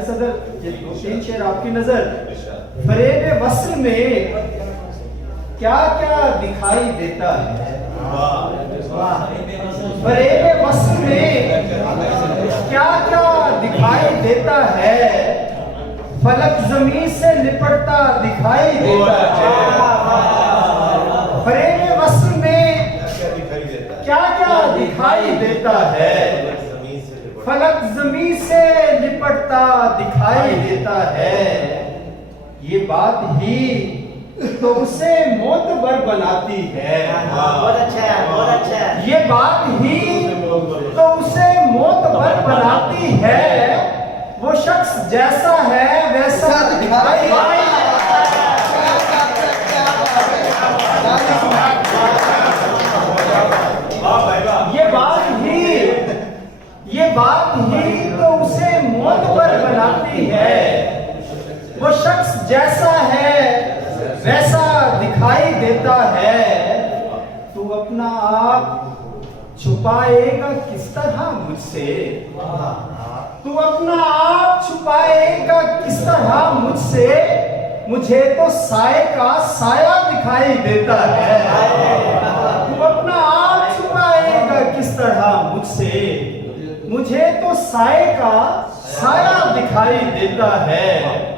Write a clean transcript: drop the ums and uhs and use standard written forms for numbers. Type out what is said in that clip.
सदर ये दो तीन शेर आपकी नजर फरेब वस्ल में क्या क्या दिखाई देता है। फरेब वस्ल में क्या क्या दिखाई देता है। फलक जमीन से लिपटता दिखाई देता है। फरेब वस्ल में क्या क्या दिखाई देता है। फलक जमीन से लिपटता दिखाई देता है। ये बात ही तो उसे मोतबर बनाती है। बहुत अच्छा है, बहुत अच्छा है। ये बात ही तो उसे मोतबर बनाती है। वो शख्स जैसा है वैसा दिखाई ये बात ही तो उसे मोतबर बनाती है। वो शख्स जैसा है वैसा दिखाई देता है। तू अपना आप छुपाएगा किस तरह मुझसे। तू अपना आप छुपाएगा किस तरह मुझसे। मुझे तो साए का साया दिखाई देता है। तू अपना आप छुपाएगा किस तरह मुझसे। मुझे तो साए का साया दिखाई देता है।